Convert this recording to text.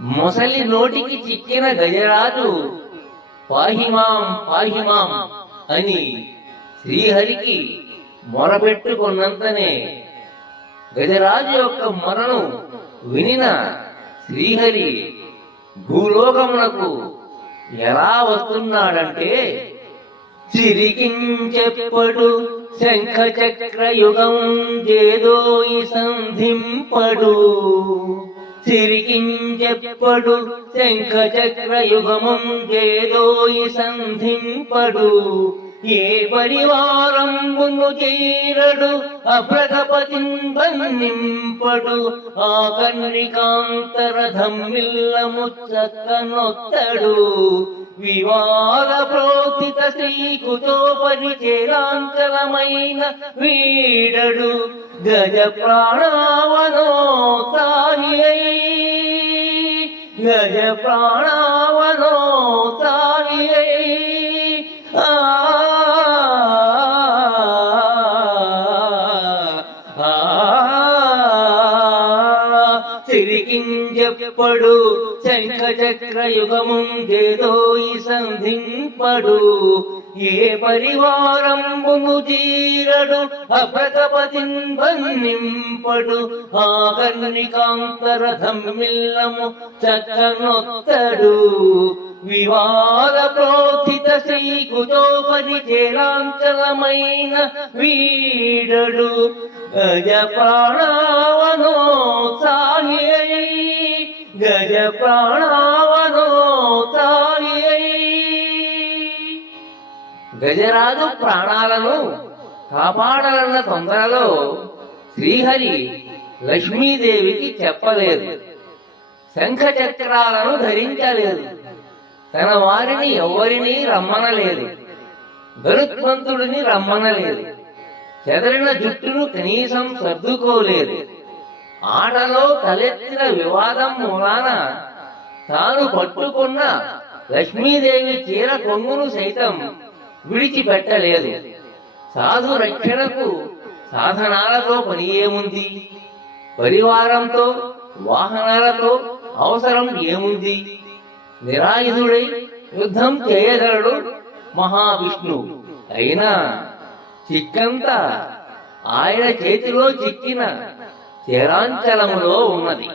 మొసలి నోటికి చిక్కిన గజరాజు పాహిమాం పాహిమాం అని శ్రీహరికి మొరపెట్టుకున్నంతనే గజరాజు యొక్క మొరను వినిన శ్రీహరి భూలోకమునకు ఎలా వస్తున్నాడంటే, చిరికించెప్పడు శంఖ చక్రయుగం జేదోయి సంధింపడు, చిరికించెప్పడు శంఖ చక్రయుగమం జేదోయి సంధింపడు, ఏ పరివారంబును చేరడు అప్రగపతిన్ బంధింపడు, ఆ కన్నికాంతరధమ్మిల్లము చక్కనొత్తడు, వివాద ప్రోత్థిత శ్రీకుచోపరి చేరాంచలమైన వీడడు, గజ ప్రాణావనోత్సాహి గజ ప్రాణావనోత్సాహి చిరికించెప్పడు శంఖ చక్రయుగముం జేదోయి సంధింపడు, ఏ పరివారంబును చీరడు అప్రతపతిన్ బంధింపడు, ఆ కర్ణికాంతరధమ్మిల్లము చక్కనొత్తడు, వివాద ప్రోత్థిత శ్రీకుచోపరి చేరాంచలమైన వీడడు, గజ ప్రాణావనోత్సాహి గజ ప్రాణావనోత్సాహి. గజరాజు ప్రాణాలను కాపాడాలన్న తొందరలో శ్రీహరి లక్ష్మీదేవికి చెప్పలేదు, శంఖ చక్రాలను ధరించలేదు, తన వారిని ఎవరిని రమ్మనలేదు, గరుత్మంతుడిని రమ్మనలేదు, చెదరిన జుట్టును కనీసం సర్దుకోలేదు. ఆటలో తలెత్తిన వివాదం మూలాన తాను పట్టుకున్న లక్ష్మీదేవి చీర కొంగును సైతం విడిచిపెట్టలేదు. సాధు రక్షణకు సాధనాలతో పని ఏముంది, పరివారంతో వాహనాలతో అవసరం ఏముంది, నిరాయుధుడై యుద్ధం చేయగలడు మహావిష్ణువు. అయినా చిక్కంతా ఆయన చేతిలో చిక్కిన చేరాంచలములో ఉన్నది.